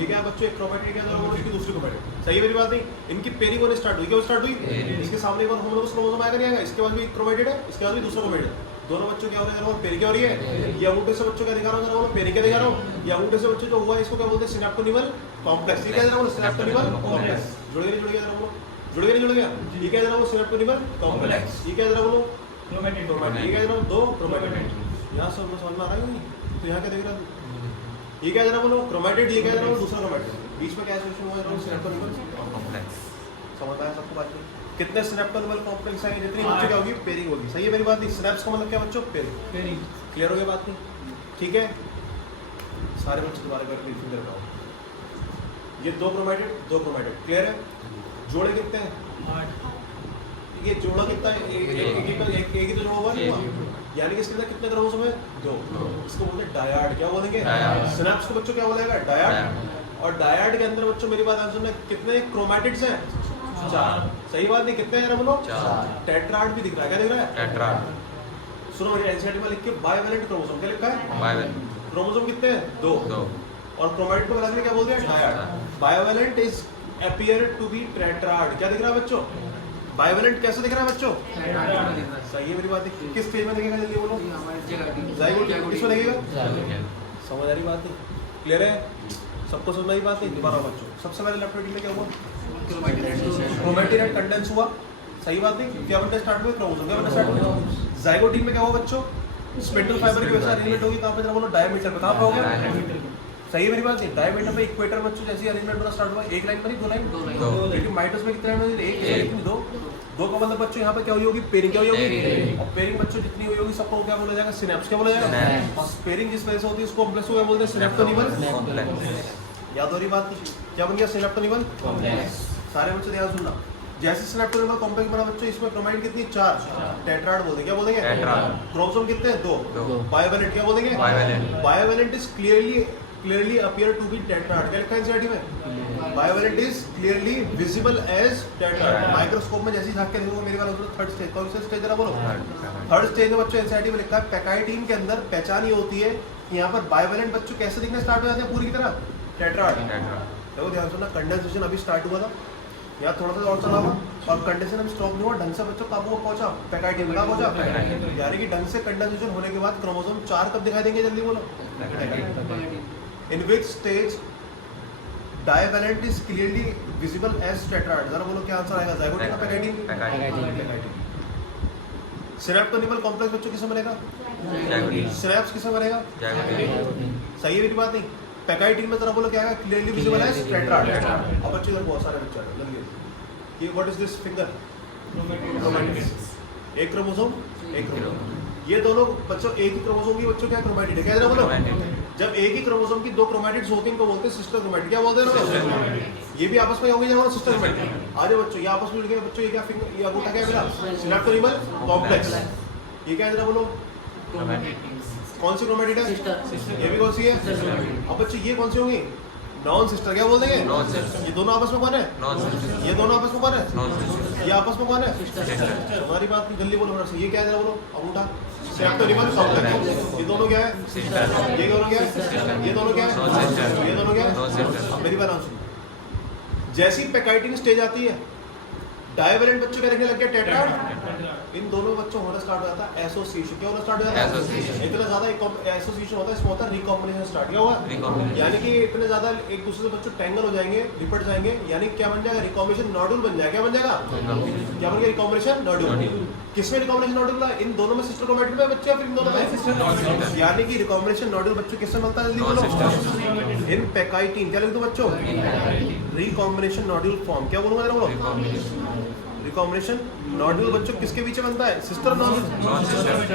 ये क्या बच्चों? एक क्रोमैटिन। क्या जरा बोलो? इसकी दूसरी क्रोमैटिन। सही है मेरी बात नहीं? इनकी पेयरिंग होने स्टार्ट हुई। क्या स्टार्ट हुई? इसके सामने एक बार होमोलोगस क्रोमोसोम आएगा नहीं आएगा? इसके बाद भी एक क्रोमैटिन है, इसके बाद भी दूसरा क्रोमैटिन। दोनों बच्चों क्या हो रहा है? पेयरिंग क्या हो रही है? ये अंगूठे से बच्चों क्या दिखा रहा हूँ? जरा बोलो पेयरिंग क्या दिखा रहा हूँ? ये अंगूठे से बच्चों जो हुआ है इसको क्या बोलते हैं? Synaptonemal complex. ये क्या जरा बोलो? Synaptonemal complex. जुड़ गया? जुड़ गया? जरा बोलो। जुड़ गया? नहीं जुड़ गया? ये क्या जरा बोलो? Synaptonemal complex. ये क्या जरा बोलो? क्रोमैटिड, ये क्या जरा दो क्रोमैटिड, यहाँ सब समझ में आ रहा है नहीं? तो यहाँ क्या देख रहा है, ये क्या जरा बोलो क्रोमैटिड, ये क्या जरा बोलो दूसरा क्रोमैटिड, बीच में क्या एसोसिएशन हुआ है सिनेप्टोनिमल कॉम्प्लेक्स, समझ आया सबको बात नहीं? कितने सिनेप्टोनिमल कॉम्प्लेक्स है, जितनी बच्चों क्या होगी पेयरिंग होगी, सही है मेरी बात नहीं? सिनेप्स का मतलब क्या बच्चों, पेयरिंग, क्लियर हो गया बात नहीं? ठीक है, सारे बच्चे तुम्हारे घर ब्रीफिंग कर रहा हूँ। ये दो क्रोमैटिड क्लियर है, जोड़े कितने हैं 8, ये जोड़ा कितना है, एक ही तो जोड़ा हुआ है, यानी कि इसके अंदर कितने क्रोमोसोम है, 2, इसको बोलते हैं डायड, क्या बोलेंगे, सिनेप्स को बच्चों क्या बोलेगा, डायड, और डायड के अंदर बच्चों मेरी बात आंसर में कितने क्रोमैटिड्स हैं, 4, सही बात नहीं? कितने हैं बोलो, 4, टेट्राड भी दिख रहा है, क्या दिख रहा है, टेट्राड, सुनो मेरे एनसीईआरटी में लिख के बाइवैलेंट क्रोमोसोम, क्या लिखा है, बाइवैलेंट क्रोमोसोम कितने हैं, 2, और क्रोमैटिड को मिलाकर क्या बोलते हैं, dyad, bivalent is appear to be tetrad, क्या दिख रहा है बच्चों, बाइवैलेंट कैसे दिख रहा है बच्चों, सही है मेरी बात? किस स्टेज में लगेगा जल्दी बोलो, जाइगोट, किसमें लगेगा, समझ आ रही बात नहीं? क्लियर है सबको, समझ आई बात नहीं? दोबारा बच्चों, सबसे पहले लेफ्ट में क्या हुआ, क्रोमैटिड कंडेंस हुआ, सही बात नहीं? क्या बनना स्टार्ट हुआ, क्रोमोसोम क्या बनना स्टार्ट हुआ, जाइगोट में क्या हुआ बच्चों, स्पिंडल फाइबर की वजह से अरेंजमेंट होगी, कहां पे जरा बोलो, डायमीटर पे, कहां पे होगा, सही है मेरी बात नहीं? डायमीटर पे इक्वेटर बच्चों जैसे अरेंजमेंट होना स्टार्ट हुआ, एक लाइन बनी, 2 लाइन, लेकिन माइटोस में कितने लाइन बनी, एक लेकिन 2 का मतलब बच्चों यहाँ पे क्या हुई होगी, पेयरिंग, क्या हुई होगी, और पेयरिंग बच्चों जितनी हुई होगी सबको क्या बोला जाएगा, सिनेप्स, क्या बोला जाएगा, और पेयरिंग जिस वजह से होती है उसको कॉम्प्लेक्स को क्या बोलते हैं, सिनेप्टोनिमल कॉम्प्लेक्स, याद हो रही बात नहीं? क्या बन गया, सिनेप्टोनिमल कॉम्प्लेक्स, सारे बच्चे ध्यान सुनना, जैसे सिनेप्टोनिमल कॉम्प्लेक्स बना बच्चों, इसमें क्रोमैटिड कितनी, 4, टेट्राड बोलते हैं, क्या बोलेंगे, टेट्राड, क्रोमोसोम कितने हैं, 2, बाइवैलेंट, क्या बोलेंगे, bivalent is clearly appear to be tetrad, क्या लिखा है एनसीईआरटी में, bivalent is clearly visible as tetrad, microscope में जैसे झांक के देखोगे मेरी बात होती है, थर्ड स्टेज, कौन सा स्टेज जरा बोलो, थर्ड स्टेज में बच्चों एनसीईआरटी में लिखा है, पैकाइटीन के अंदर पहचान ये होती है कि यहाँ पर बाइवैलेंट बच्चों कैसे दिखने स्टार्ट हो जाते हैं, पूरी की तरह टेट्राड, देखो ध्यान सुनना, कंडेंसेशन अभी स्टार्ट हुआ था, यहाँ थोड़ा सा और चला हुआ, और कंडेंसेशन हम स्टॉप नहीं हुआ, ढंग से बच्चों काबू में पहुंचा, पैकाइटीन में पहुंचा, यानी कि ढंग से कंडेंसेशन होने के बाद क्रोमोसोम 4 कब दिखाई देंगे, जल्दी बोलो, in which stage divalent is clearly visible as tetrad, जरा बोलो क्या आंसर आएगा, जाइगोट का पैकाइटीन, सिनेप्टोनिमल कॉम्प्लेक्स बच्चों किसमें बनेगा, सिनेप्स किसमें बनेगा, सही है मेरी बात नहीं? पैकाइटीन में जरा बोलो क्या आएगा, क्लियरली विजिबल एज टेट्राड, अब बच्चों इधर बहुत सारे बच्चे लग गए, ये व्हाट इज दिस फिंगर, एक क्रोमोसोम, एक क्रोमोसोम, ये दोनों बच्चों एक ही क्रोमोसोम की बच्चों क्या क्रोमैटिड है, क्या जरा बोलो, जब एक ही क्रोमोसोम की 2 क्रोमैटिड्स होती हैं इनको बोलते हैं सिस्टर क्रोमैटिड, क्या बोलते हैं, ये भी आपस में होंगे जब सिस्टर क्रोमैटिड, आज बच्चों ये आपस में जुड़ गए बच्चों, ये क्या फिंगर, ये अंगूठा क्या है मेरा, सिनेप्टोनिमल कॉम्प्लेक्स, ये क्या है जरा बोलो, कौन सी क्रोमैटिड है, ये भी कौन सी है, अब बच्चों ये कौन सी होंगी, नॉन सिस्टर, क्या बोल देंगे, ये दोनों आपस में कौन है, ये दोनों आपस में कौन है, ये आपस में कौन है, हमारी बात जल्दी बोलो, ये क्या है जरा बोलो, अंगूठा, सिनेप्टोनिमल कॉम्प्लेक्स, ये दोनों क्या है, ये दोनों क्या है, ये दोनों क्या है, ये दोनों क्या है, अब मेरी बात सुनो, जैसी पैकाइटीन स्टेज आती है, डाइवैलेंट बच्चों क्या दिखने लग गया, टेट्राड, इन दोनों बच्चों होना स्टार्ट हो जाता है एसोसिएशन, क्या होना स्टार्ट हो जाता है, इतना ज्यादा एसोसिएशन होता है, इसमें होता है रिकॉम्बिनेशन स्टार्ट, क्या हुआ, यानी कि इतने ज्यादा एक दूसरे से बच्चों टेंगल हो जाएंगे, लिपट जाएंगे, यानी क्या बन जाएगा, रिकॉम्बिनेशन नोड्यूल बन जाएगा, क्या बन जाएगा, क्या बन गया, रिकॉम्बिनेशन नोड्यूल, किसमें रिकॉम्बिनेशन नोड्यूल है, इन दोनों में सिस्टर क्रोमैटिड में बच्चे, फिर इन दोनों में सिस्टर क्रोमैटिड, यानी कि रिकॉम्बिनेशन नोड्यूल बच्चों किससे बनता है, जल्दी बोलो, इन पैकाइटीन, क्या लिख दो बच्चों, रिकॉम्बिनेशन नोड्यूल फॉर्म, क्या बोलूंगा जरा बोलो, रिकॉम्बिनेशन नोड्यूल बच्चों किसके बीच में बनता है, सिस्टर नोड्यूल,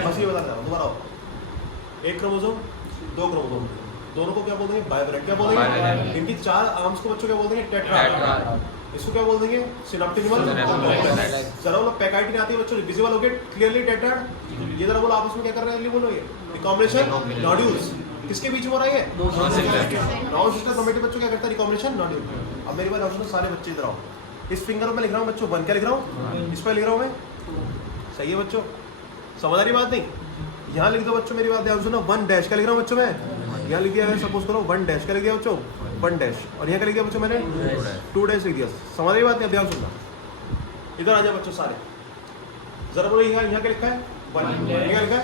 बस ये बता रहा हूं, दोबारा एक क्रोमोसोम, 2 क्रोमोसोम, दोनों को क्या बोल देंगे, बाइवैलेंट, क्या बोलेंगे, इनकी 4 आर्म्स को बच्चों क्या बोल देंगे, टेट्राड, इसको क्या बोल देंगे, सिनेप्टोनिमल कॉम्प्लेक्स, जरा बोलो पैकाइटीन आती है बच्चों, विजिबल हो गए क्लियरली टेट्राड, ये जरा बोलो आपस में क्या कर रहे हैं, जल्दी बोलो, ये रिकॉम्बिनेशन नोड्यूल्स किसके बीच में हो रहा है, नॉन सिस्टर क्रोमैटिड बच्चों क्या करता है, रिकॉम्बिनेशन नोड्यूल, अब मेरी बात सुनो सारे बच्चे इधर आओ, इस फिंगर में लिख रहा हूँ बच्चों 1, क्या लिख रहा हूँ, इस पर लिख रहा हूँ मैं, सही है बच्चों, समझ आ रही बात नहीं, यहाँ लिख दो बच्चों, मेरी बात ध्यान सुनो, 1 डैश, क्या लिख रहा हूँ बच्चों मैं, यहाँ लिख दिया है, सपोज करो 1 डैश, क्या लिख दिया बच्चों, 1 डैश, और यहाँ क्या लिख दिया बच्चों मैंने, 2 डैश लिख दिया, समझ रही बात नहीं, ध्यान सुनना, इधर आ जाए बच्चों सारे, जरा बोलो यहाँ क्या लिखा है, 1, क्या लिखा है,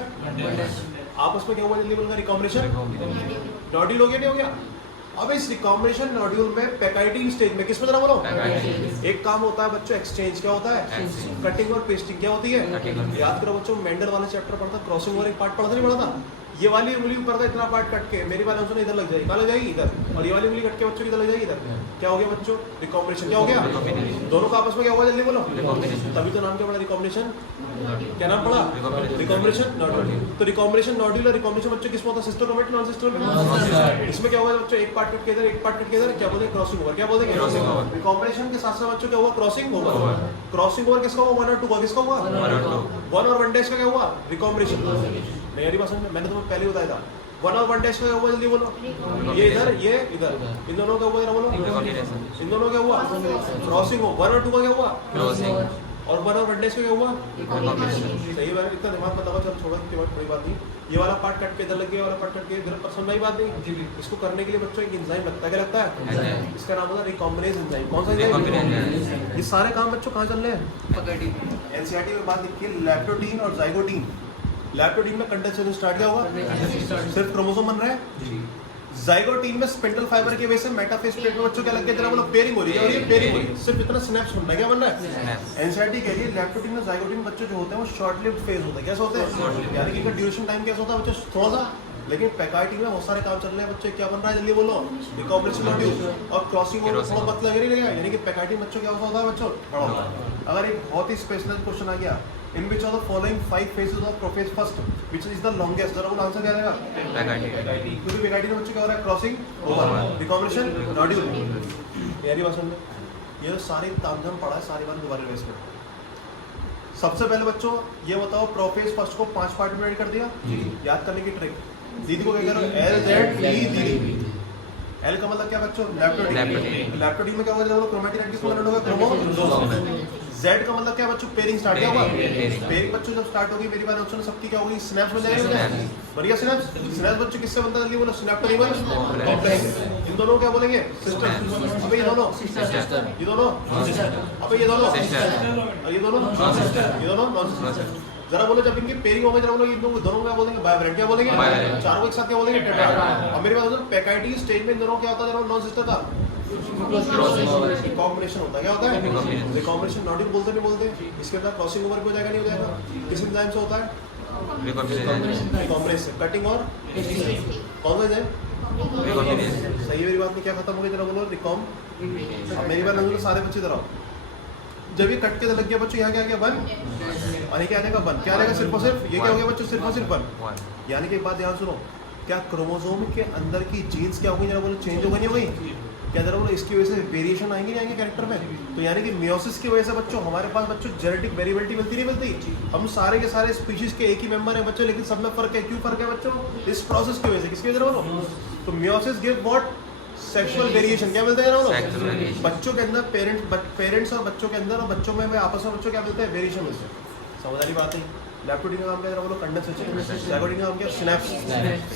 आपस में क्या हुआ, जल्दी बोलूंगा, रिकॉम्बिनेशन नोड्यूल हो गया, नहीं हो गया, अब इस रिकॉम्बिनेशन मॉड्यूल में पैकेटिंग स्टेज में किस में जरा बोलो, एक काम होता है बच्चों एक्सचेंज, क्या होता है कटिंग और पेस्टिंग, क्या होती है याद करो बच्चों, मेंडल वाला चैप्टर पढ़ा था, क्रॉसिंग और एक पार्ट पढ़ा था नहीं पढ़ा था, ये वाली उंगली ऊपर था इतना पार्ट कट के मेरी वाली उंगली इधर लग जाएगी, कहाँ लग जाएगी इधर, और ये वाली उंगली कट के बच्चों की इधर लग जाएगी इधर, क्या हो गया बच्चों रिकॉम्बिनेशन, क्या हो गया दोनों का आपस में क्या हुआ जल्दी बोलो, तभी तो नाम क्या पड़ा रिकॉम्बिनेशन, क्या नाम पड़ा रिकॉम्बिनेशन नॉड्यूल। तो रिकॉम्बिनेशन नॉड्यूल और रिकॉम्बिनेशन बच्चों किसमें होता है sister chromate non sister chromate, इसमें क्या होगा बच्चों एक पार्ट कट के इधर एक पार्ट कट के इधर, क्या बोलते हैं क्रॉसिंग ओवर, क्या बोलते हैं रिकॉम्बिनेशन के साथ साथ बच्चों क्या हुआ क्रॉसिंग ओवर, क्रॉसिंग ओवर किसका हुआ 1 और 2 का, किसका हुआ 1 और 1 डैश का क्या हुआ रिकॉम्बिनेशन, मेरी बात समझ, मैंने तुम्हें पहले ही बताया था 1 और 1 डैश का क्या हुआ जल्दी बोलो, ये इधर ये इधर, इन दोनों का हुआ जरा बोलो, इन दोनों का हुआ क्रॉसिंग हो, 1 और 2 का क्या हुआ क्रॉसिंग, और 1 और 1 डैश का क्या हुआ सही बात, इतना दिमाग मत लगाओ, चलो छोड़ो कोई बात नहीं, ये वाला पार्ट कट के इधर लग गया, वाला पार्ट कट के इधर, पर समझ बात नहीं, इसको करने के लिए बच्चों एक एंजाइम लगता है, क्या लगता है इसका नाम होता है रिकॉम्बिनेज एंजाइम, कौन सा एंजाइम, ये सारे काम बच्चों कहाँ चल रहे हैं एनसीईआरटी में बात लिखी है लैक्टोटीन और जाइगोटीन, लैक्टोटीन में कंडेंसेशन स्टार्ट क्या हुआ सिर्फ क्रोमोसोम बन रहा है, जाइगोटीन में स्पिंडल फाइबर की वजह से मेटाफेज प्लेट में बच्चों क्या लग गया बोलो पेयरिंग हो रही है, और ये पेयरिंग हो रही है, सिर्फ इतना सिनेप्स बनना है, क्या बन रहा है एनसीईआरटी के लिए लैक्टोटीन और जाइगोटीन बच्चों जो होते हैं वो शॉर्ट लिव्ड फेज होता है, कैसे होते हैं यानी कि इनका ड्यूरेशन टाइम कैसा होता है बच्चों थोड़ा सा, लेकिन पैकाइटिंग में बहुत सारे काम चल रहे हैं बच्चे, क्या बन रहा है जल्दी बोलो रिकॉम्बिनेशन मॉड्यूल और क्रॉसिंग ओवर थोड़ा मत लग नहीं लगा, यानी कि पैकाइटिंग बच्चों क्या होता है बच्चों बड़ा होता है। अगर एक बहुत ही स्पेशल क्वेश्चन आ गया in which of the following 5 phases of prophase first which is the longest, जरा बोलो आंसर क्या रहेगा पैकाइटिंग, क्योंकि पैकाइटिंग में बच्चों क्या हो रहा है क्रॉसिंग ओवर रिकॉम्बिनेशन मॉड्यूल, यानी बात समझ ये तो सारे तामझाम पढ़ा है, सारी बात दोबारा रिवाइज करो। सबसे पहले बच्चों ये बताओ प्रोफेज फर्स्ट को 5 पार्ट में डिवाइड कर दिया, याद करने की ट्रिक, दीदी को क्या करो L Z D D, L का मतलब क्या बच्चों लैप्टोटीन, लैप्टोटीन में क्या होगा क्रोमैटिन किसको कन्वर्ट होगा क्रोमोसोम, जेड का मतलब क्या बच्चों पेयरिंग स्टार्ट क्या हुआ, पेयरिंग बच्चों जब स्टार्ट होगी मेरी बात ऑप्शन सबकी क्या होगी सिनेप्स बन जाएगी, बढ़िया सिनेप्स, सिनेप्स बच्चों किससे बनता है जल्दी बोलो सिनेप्टोनिमल कॉम्प्लेक्स, इन दोनों क्या बोलेंगे सिस्टर, अबे ये दोनों सिस्टर, ये दोनों सिस्टर, अबे ये दोनों सिस्टर, और ये दोनों नॉन सिस्टर, ये दोनों नॉन सिस्टर, जरा बोलो जब इनकी पेयरिंग होगी जरा बोलो इन दोनों क्या बोलेंगे बाइवैलेंट, क्या बोलेंगे चारों को एक साथ क्या बोलेंगे टेट्रा, अब मेरी बात सुनो पैकाइटिंग स्टेज में इन दोनों क्या होता है जरा नॉन सिस्टर था रिकॉम्बिनेशन होता है, क्या होता है रिकॉम्बिनेशन नॉड्यूल बोलते नहीं बोलते, इसके अंदर क्रॉसिंग ओवर भी हो जाएगा नहीं हो जाएगा, किस एंजाइम से होता है रिकॉम्बिनेशन, कटिंग और कौन सा एंजाइम सही है मेरी बात में क्या खत्म हो गया जरा बोलो रिकॉम, अब मेरी बात बोलो सारे बच्चे इधर आओ, जब ये कट के लग गया बच्चों यहाँ क्या आ गया 1 और ये क्या आ जाएगा 1, क्या आ जाएगा सिर्फ और सिर्फ ये क्या हो गया बच्चों सिर्फ और सिर्फ 1, यानी कि एक बात ध्यान सुनो, क्या क्रोमोसोम के अंदर की जीन्स क्या होगी जरा बोलो चेंज होगी नहीं होगी, क्या जरा बोलो इसकी वजह से वेरिएशन आएंगे नहीं आएंगे कैरेक्टर में, तो यानी कि मियोसिस की वजह से बच्चों हमारे पास बच्चों जेनेटिक वेरिएबिलिटी मिलती नहीं मिलती, हम सारे के सारे स्पीशीज के एक ही मेंबर हैं बच्चों, लेकिन सब में फर्क है, क्यों फर्क है बच्चों इस प्रोसेस की वजह से, किसकी वजह से बोलो, तो meiosis give what sexual variation, क्या मिलता है ना बच्चों के अंदर पेरेंट्स और बच्चों के अंदर और बच्चों में आपस में बच्चों क्या मिलते हैं वेरिएशन मिलते हैं, समझ वाली बात है। लैप्टोटीन का काम क्या है बोलो कंडेंसेशन, जाइगोटीन का काम क्या सिनेप्स,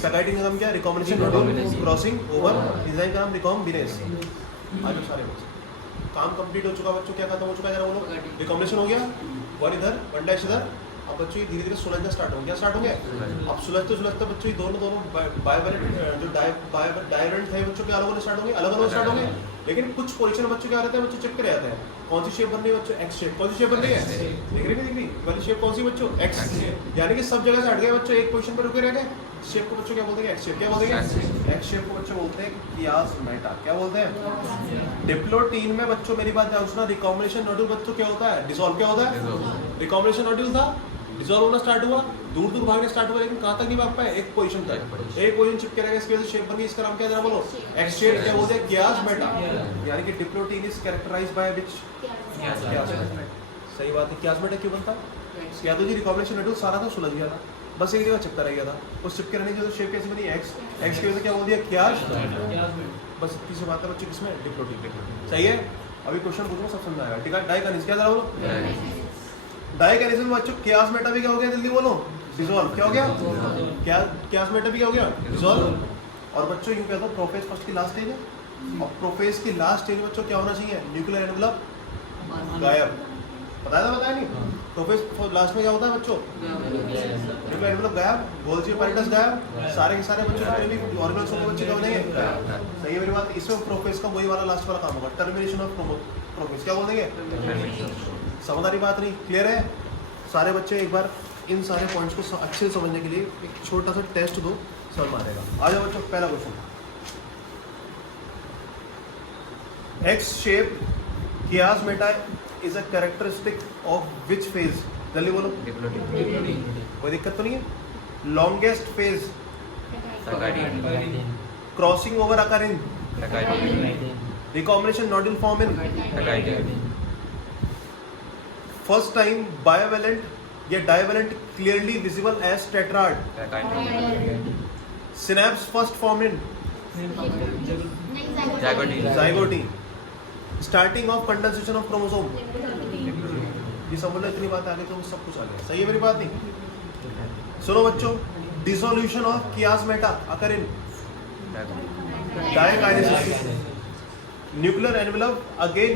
पैकाइटिन का काम क्या recombination module, crossing over, enzyme का नाम रिकॉम्बिनेज, आज सारे बच्चे काम कंप्लीट हो चुका बच्चों, क्या खत्म हो चुका है जरा बोलो रिकॉम्बिनेशन हो गया, और इधर 1 डैश इधर, अब बच्चों धीरे धीरे सुलझना स्टार्ट होंगे, क्या स्टार्ट होंगे अब सुलझते बच्चों दोनों बाइवैलेंट जो डाइवैलेंट थे बच्चों के अलग अलग स्टार्ट होंगे, लेकिन कुछ पोजीशन बच्चों क्या रहते हैं बच्चों चिपके रहते हैं, कौन सी शेप बन रही है बच्चों एक्स शेप, कौन सी शेप बन रही है दिख रही वाली शेप कौन सी बच्चों एक्स, यानी कि सब जगह से हट गए बच्चों एक पोजीशन पर रुके रह गए, शेप को बच्चों क्या बोलते हैं एक्स शेप, क्या बोलते हैं एक्स शेप को बच्चों बोलते हैं कियासमेटा, क्या बोलते हैं डिप्लोटीन में बच्चों मेरी बात ध्यान सुनना, रिकॉम्बिनेशन मॉड्यूल बच्चों क्या होता है डिसॉल्व, क्या होता है रिकॉम्बिनेशन मॉड्यूल था डिसॉल्व होना स्टार्ट हुआ, दूर दूर भागने स्टार्ट हुआ, लेकिन कहां तक नहीं भाग पाए एक पोजीशन तक, एक पोजीशन चिपके रह गए, इसकी वजह से शेप बन गई, इसका नाम क्या है जरा बोलो एक्स शेप, क्या बोलते हैं कियासमेटा, यानी कि diplotene is characterized by which chiasmata, सही बात है कियासमेटा क्यों बनता या तो जी रिकॉम्बिनेशन मॉड्यूल सारा तो सुलझ गया था, बस एक जगह चिपका रह गया था, उस चिपके रहने की शेप कैसे बनी एक्स, एक्स की वजह से क्या बोल दिया कियास, बस इतनी सी बात है बच्चों किसमें डिप्लोटीन, सही है। अभी क्वेश्चन पूछूंगा सब समझ आएगा, ठीक है डाइकाइनेसिस क्या जरा बोलो डाइकाइनेसिस में बच्चों कियासमेटा भी क्या हो गया जल्दी बोलो डिसॉल्व, क्या हो गया कियासमेटा भी क्या हो गया डिसॉल्व, और बच्चों यूं कहता हूं प्रोफेज फर्स्ट की लास्ट स्टेज है, और प्रोफेज की लास्ट स्टेज बच्चों क्या होना चाहिए न्यूक्लियर एनवलप गायब, बताया नहीं? प्रोफेस लास्ट में क्या होता है बच्चों? मतलब गायब, गोल्जी पैरेंटस गायब, सारे के सारे बच्चों के भी ऑर्गेनल्स होंगे, बच्चे क्या हो जाएंगे? सही है मेरी बात? इसमें प्रोफेस का वही वाला लास्ट वाला काम होगा, टर्मिनेशन ऑफ प्रोफेस। क्या बोल देंगे? समझ आ रही बात नहीं? क्लियर है? सारे बच्चे एक बार इन सारे पॉइंट्स को अच्छे से समझने के लिए एक छोटा सा टेस्ट दो, समझ में आएगा। आ जाओ बच्चों, पहला question, X shape chiasmata is a characteristic of which phase? जल्दी बोलो, कोई दिक्कत तो नहीं है? Longest phase, crossing over occur in, recombination nodule form in, first time bivalent या divalent clearly visible as tetrad, synapse first form in zygotene, starting of condensation of chromosome. ये समझ लो, इतनी बात आगे तो सब कुछ आ गया। सही है मेरी बात नहीं? सुनो बच्चों, dissolution of chiasmata occur in diakinesis, nuclear envelope again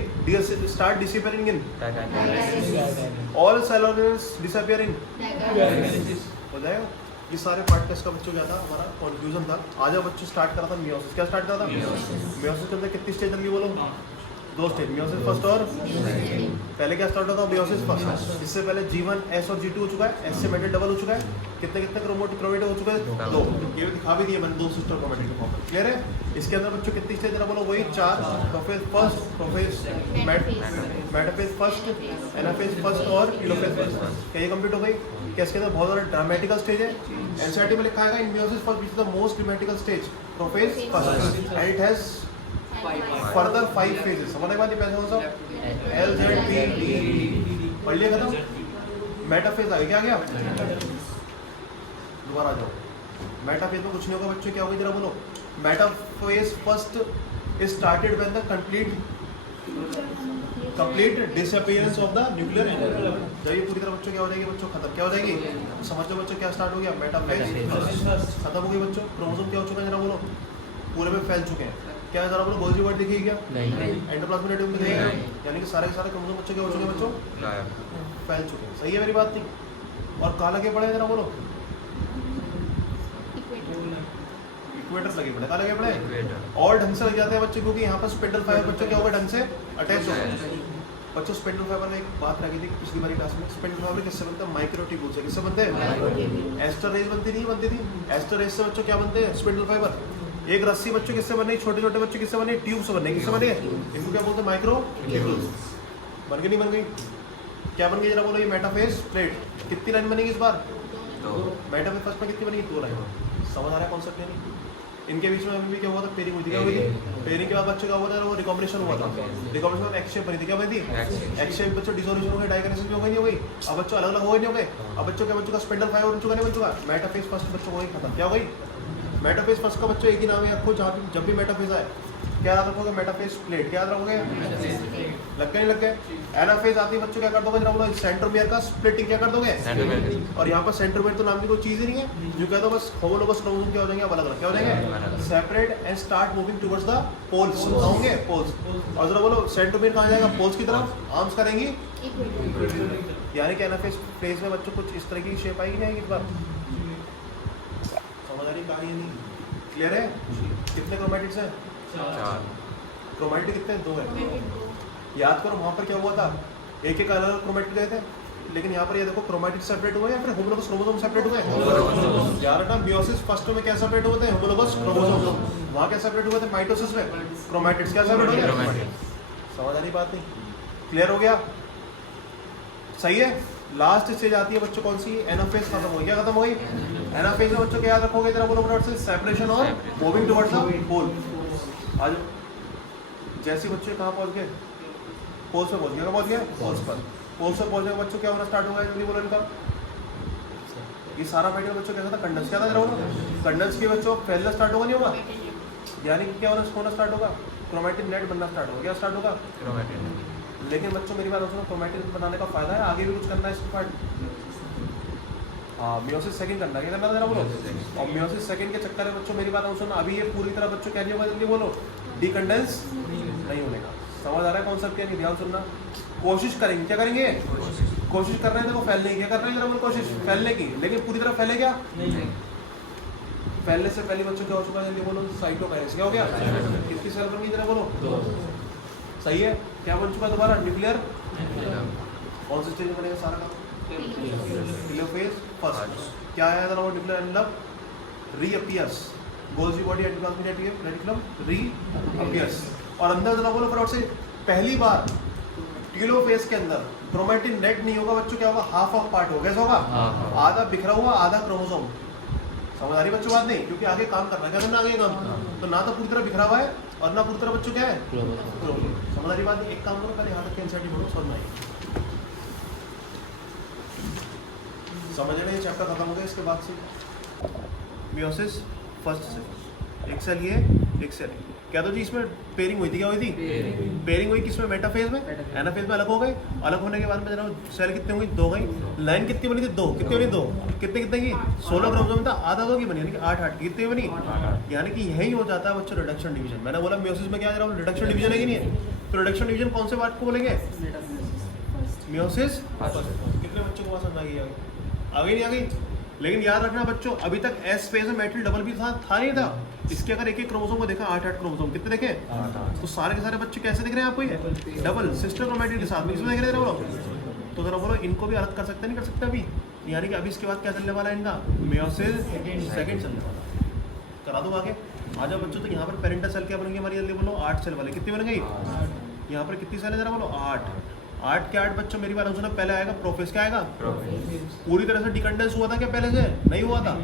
start disappearing in, all cell organelles disappear in, हो जाएगा? ये सारे पार्ट टेस्ट का बच्चों क्या था, हमारा कंफ्यूजन था। आज बच्चों स्टार्ट करा था मियोसिस। क्या स्टार्ट करा था? मियोसिस के अंदर कितनी स्टेज लगी बोलो? 2 स्टेज, मियोसिस फर्स्ट और पहले क्या स्टार्ट होता है? Meiosis first. इससे पहले G1 S और G2 हो चुका है, S से मेटेड डबल हो चुका है। कितने क्रोमेटिड हो चुके हैं? 2। ये दिखा भी दिए मैंने, 2 सिस्टर क्रोमेटिड के फॉर्म। क्लियर है? इसके अंदर बच्चों कितनी स्टेज है बोलो? वही 4, prophase first, prophase metaphase first, anaphase first और टेलोफेज फर्स्ट। क्या ये कंप्लीट हो गई? क्या इसके अंदर बहुत ज़्यादा ड्रामेटिकल स्टेज है? एनसीईआरटी में लिखा है इन meiosis first which is the most dramatical stage, prophase first, and it has further 5 phases. समझ में बात? पैसे कौन सा? L Z T D पढ़ लिया खत्म। मेटाफेज आ गया, क्या आ गया? दोबारा आ जाओ। मेटाफेज में कुछ नहीं होगा बच्चों, क्या होगा जरा बोलो? Metaphase first is started when the complete disappearance of the nuclear envelope. जब ये पूरी तरह बच्चों क्या हो जाएगी बच्चों? खत्म। क्या हो जाएगी? समझ लो बच्चों, क्या स्टार्ट हो गया? मेटाफेज खत्म हो गई बच्चों। क्रोमोसोम क्या हो चुका है जरा बोलो? पूरे में फैल चुके हैं। क्या जरा बोलो? गोल्जी बॉडी दिखेगी क्या? नहीं। एंडोप्लाज्मिक रेटिकुलम दिखेगा? यानी कि सारे के सारे क्रोमोसोम बच्चों क्या हो चुके हैं बच्चों? फैल चुके हैं। सही है मेरी बात नहीं? और कहाँ लगे पड़े जरा बोलो? इक्वेटर लगे पड़े। कहाँ लगे पड़े? और ढंग से लग जाते हैं बच्चों, क्योंकि यहाँ पर स्पिंडल फाइबर बच्चों क्या होगा? ढंग से अटैच हो गए। बच्चों स्पिंडल फाइबर में एक बात रखी थी पिछली बारी क्लास में, स्पिंडल फाइबर किससे बनता है? माइक्रोट्यूब्यूल से। किससे बनते हैं? एस्टर रेज बनती थी। एस्टर रेज से बच्चों क्या बनते हैं? Spindle fibre. एक रस्सी बच्चों किससे बनी? छोटे छोटे बच्चों किससे बने? ट्यूब से बने। किससे बने? इनको क्या बोलते हैं? माइक्रोट्यूब्यूल्स। बन गई नहीं बन गई? क्या बन गई जरा बोलो? ये मेटाफेज प्लेट। कितनी लाइन बनेगी इस बार? 2। मेटाफेज फर्स्ट में कितनी बनेगी? 2 लाइन। समझ आ रहा है कॉन्सेप्ट या नहीं? इनके बीच में अभी भी क्या हुआ था? पेयरिंग हुई थी। क्या हुई थी? पेयरिंग के बाद बच्चों क्या हुआ था? वो रिकॉम्बिनेशन हुआ था। रिकॉम्बिनेशन में एक्स शेप बनी थी। क्या बनी थी? X shape. बच्चों डिसोल्यूशन हो गई, डाइकाइनेसिस हो गई, नहीं हो गई? अब बच्चों अलग अलग हो गए, नहीं हो गए? अब बच्चों क्या बच्चों का स्पिंडल फाइबर बन चुका, नहीं बन चुका? मेटाफेज फर्स्ट बच्चों हो गई खत्म। क्या हो गई? मेटाफेज फर्स्ट का बच्चों एक ही नाम है आपको, जब भी मेटाफेज आए क्या याद रखोगे? Metaphase plate. क्या याद रखोगे? लग गए नहीं लग गए? एनाफेज आती है बच्चों, क्या कर दोगे जरा बोलो? सेंट्रोमियर का स्प्लिटिंग क्या कर दोगे? और यहाँ पर सेंट्रोमियर तो नाम की कोई चीज़ ही नहीं है। जो कह दो बस होमोलोगस क्रोमोसोम क्या हो जाएंगे? अलग अलग क्या हो जाएंगे? Separate and start moving towards the poles. होंगे पोल्स। और जरा बोलो सेंट्रोमियर कहाँ जाएगा? पोल्स की तरफ। आर्म्स करेंगी, यानी कि एनाफेज फेज में बच्चों कुछ इस तरह की शेप आएगी, नहीं आएगी इस बार? समझ आ रही कहानी नहीं? क्लियर है? कितने क्रोमैटिड्स हैं? 4। क्रोमैटिड कितने हैं? 2 है। याद करो वहाँ पर क्या हुआ था? एक एक अलग क्रोमैटिड गए थे, लेकिन यहाँ पर ये देखो क्रोमैटिड सेपरेट हुए या फिर होमोलोगस क्रोमोसोम सेपरेट हुए? यार बेटा मियोसिस फर्स्ट में क्या सेपरेट हुए थे? Homologous chromosome. वहाँ क्या सेपरेट हुए थे? माइटोसिस में क्रोमैटिड्स क्या सेपरेट हो गए? समझ आ रही बात नहीं? क्लियर हो गया? सही है? लास्ट स्टेज आती है बच्चों कौन सी? एनाफेज खत्म हो गई। क्या खत्म हो गई? एनाफेज में बच्चों क्या याद रखोगे जरा बोलो? से सेपरेशन और मूविंग टुवर्ड्स द पोल। आज जैसे बच्चे कहाँ पहुँच गए? पोल्स पे पहुँच गए। कहाँ पहुँच गए? पोल्स पर। पोल्स पर पहुँचने बच्चों क्या होना स्टार्ट हो गया? जल्दी बोलो इनका। ये सारा मटेरियल बच्चों क्या था? कंडेंस। क्या था जरा बोलो? कंडेंस के बच्चों फैलना स्टार्ट होगा, नहीं होगा? यानी कि क्या होना स्टार्ट होगा? क्रोमैटिन नेट बनना स्टार्ट होगा। क्या स्टार्ट होगा? क्रोमैटिन। लेकिन बच्चों मेरी बात सुनो, क्रोमैटिन बनाने का फायदा है, आगे भी कुछ करना है इसके पार्ट। हाँ, मियोसिस सेकंड करना है। क्या करना था जरा बोलो? और मियोसिस सेकंड के चक्कर में बच्चों मेरी बात सुनो, अभी ये पूरी तरह बच्चों क्या नहीं होगा? जल्दी बोलो? डिकंडेंस नहीं होने का। समझ आ रहा है कॉन्सेप्ट? क्या नहीं? ध्यान सुनना। कोशिश करेंगे, क्या करेंगे? कोशिश कर रहे हैं, देखो फैलने की, क्या कर रहे हैं जरा बोलो, कोशिश फैलने की, लेकिन पूरी तरह फैले क्या? नहीं। फैलने से पहले बच्चों क्या हो चुका है, जल्दी बोलो, साइटोकाइनेसिस। क्या हो गया? कितनी सेल बन गई जरा बोलो? 2। सही है। क्या बन चुका दोबारा? न्यूक्लियर। कौन से स्टेज में बनेगा सारा काम? Telophase first. क्या आया था nuclear envelope? Reappears. Golgi body endoplasmic reticulum reappears. और अंदर जरा बोलो फटाफट से, पहली बार टेलोफेज के अंदर क्रोमैटिन नेट नहीं होगा बच्चों, क्या होगा? हाफ ऑफ पार्ट होगा, कैसा होगा? आधा बिखरा हुआ, आधा क्रोमोसोम। समझ आ रही बच्चों बात? नहीं, क्योंकि आगे काम करना है, क्या करना आगे काम? तो ना तो पूरी तरह बिखरा हुआ है और ना पूरी तरह बच्चों क्या है? क्रोमोसोम। समझ आ रही बात? एक काम करो, पहले यहाँ तक एनसीईआरटी पढ़ो, समझ में आएगी। समझ रहे? ये चैप्टर खत्म हो गया। इसके बाद से मियोसिस फर्स्ट से एक सेल ये, एक सेल क्या तो जी इसमें पेयरिंग हुई थी, क्या हुई थी? पेयरिंग हुई किसमें? मेटाफेज में। एनाफेज में अलग हो गए। अलग होने के बाद में जरा सेल कितने हुई? 2 गई। लाइन कितनी बनी थी? 2। कितनी बनी? 2। कितने कितने की? 16 क्रोमोसोम था, आधा 2 की बनी, यानी कि 8 की। कितनी बनी? यानी कि यही हो जाता है बच्चों रिडक्शन डिवीजन। मैंने बोला मियोसिस में क्या जरा रिडक्शन डिवीजन है कि नहीं है? तो रिडक्शन डिवीजन कौन से पार्ट को बोलेंगे? मियोसिस। कितने बच्चों को समझ आ गई? आ गई नहीं आ गई? लेकिन याद रखना बच्चों, अभी तक एस फेज में मेटल डबल भी था नहीं था? इसके अगर एक एक क्रोमोसोम को देखा, 8 क्रोमोसोम कितने देखे? तो सारे के सारे बच्चे कैसे दिख रहे हैं आपको? ये डबल सिस्टर क्रोमैटिड के साथ में इसमें देख रहे हैं बोलो। तो जरा बोलो, इनको भी अलग कर सकते नहीं कर सकते अभी? यानी कि अभी इसके बाद क्या चलने वाला है इनका? मियोसिस सेकंड चलने वाला है। करा दो आगे। आ जाओ बच्चों। तो यहाँ पर पेरेंटल सेल क्या बन गई हमारी? जल्दी बोलो। 8 सेल वाले। कितनी बन गई? यहाँ पर कितनी सेल है जरा बोलो? 8। 8 के 8 बच्चों मेरी बात सुनो, पहले आएगा प्रोफेज। क्या आएगा? पूरी तरह से डिपेंडेंस हुआ था क्या पहले से? नहीं हुआ था।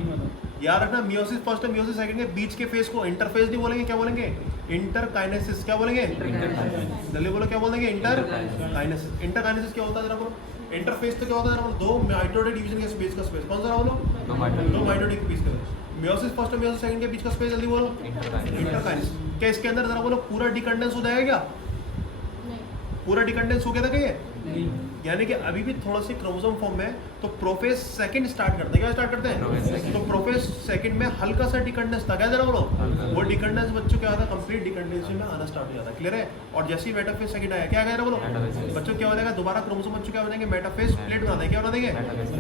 याद रखना, मियोसिस फर्स्ट और मियोसिस सेकंड के बीच के फेज को इंटरफेज नहीं बोलेंगे, क्या बोलेंगे? इंटरकाइनेसिस। क्या बोलेंगे? जल्दी बोलो, क्या बोलेंगे? इंटरकाइनेसिस। इंटरकाइनेसिस क्या होता है जरा बोलो? इंटरफेज तो क्या होता है जरा बोलो? 2 माइटोटिक डिवीजन के बीच का स्पेस। कौन सा बोलो? 2 माइटोटिक के बीच का। मियोसिस फर्स्ट और मियोसिस सेकंड के बीच का स्पेस जल्दी बोलो? इंटरकाइनेसिस। क्या इसके अंदर जरा बोलो पूरा डिपेंडेंस हो जाएगा? पूरा डिपेंडेंस हो गया था क्या? यानी कि अभी भी थोड़ा सी क्रोमोसोम फॉर्म में, तो प्रोफेज सेकंड स्टार्ट करते हैं। क्या स्टार्ट करते हैं? तो प्रोफेज सेकंड में हल्का सा डिपेंडेंस था, क्या जरा बोलो? वो डिपेंडेंस बच्चों क्या होता है? कंप्लीट डिपेंडेंसी में आना स्टार्ट हो जाता है। क्लियर है? और जैसे ही मेटाफेज सेकंड आया, क्या जरा बोलो बच्चों? क्या हो जाएगा? दोबारा क्रोमोसोम बच्चों क्या बनेंगे? मेटाफेज प्लेट बना देंगे। क्या बना देंगे?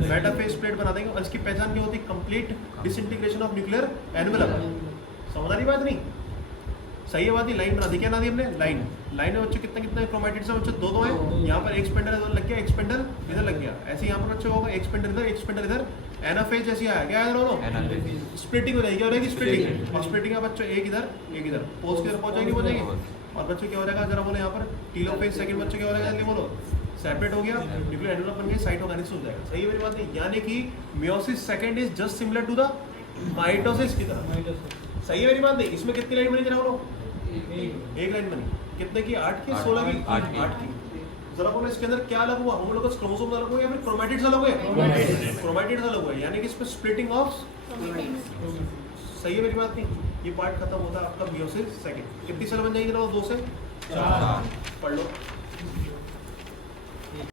मेटाफेज प्लेट बना देंगे। और इसकी पहचान क्या होती है? Complete disintegration of nuclear envelope. समझ आ रही बात? नहीं सही है बात? ही लाइन बना दी। क्या बना दी हमने? लाइन। लाइन में बच्चों कितना कितना क्रोमैटिड्स है बच्चों? 2 है। यहाँ पर एक स्पेंडल इधर लग गया, एक स्पेंडल इधर लग गया। ऐसे यहाँ पर बच्चों होगा एक स्पेंडल इधर, एक स्पेंडल इधर। एनाफेज जैसी आया, क्या है दोनों? स्प्लिटिंग हो जाएगी। क्या हो जाएगी? स्प्लिटिंग। और स्प्लिटिंग का बच्चों एक इधर, एक इधर, पोस्ट किधर पहुंच जाएगी? हो जाएगी। और बच्चों क्या हो जाएगा जरा बोलो? यहाँ पर टेलोफेज सेकंड बच्चों क्या हो जाएगा? जल्दी बोलो। सेपरेट हो गया, न्यूक्लियर एनवेलप बन गया, साइटोकाइनेसिस हो जाएगा। सही है मेरी बात? नहीं, यानी कि meiosis second is just similar to the mitosis की तरह। सही है मेरी बात? नहीं, इसमें कितनी लाइन बनी जरा बोलो? एक लाइन बनी। कितने की? 8 की? 16 की? 8 की। जरा बोलो इसके अंदर क्या अलग हुआ? होमोलोगस क्रोमोसोम अलग हुए या फिर क्रोमैटिड्स अलग हुए? क्रोमैटिड्स अलग हुए, यानी कि इसमें स्प्लिटिंग ऑफ। सही है मेरी बात? नहीं, ये पार्ट खत्म होता है आपका मियोसिस सेकंड। कितनी सेल बन जाएगी जरा? 2 से 4 पढ़ लो।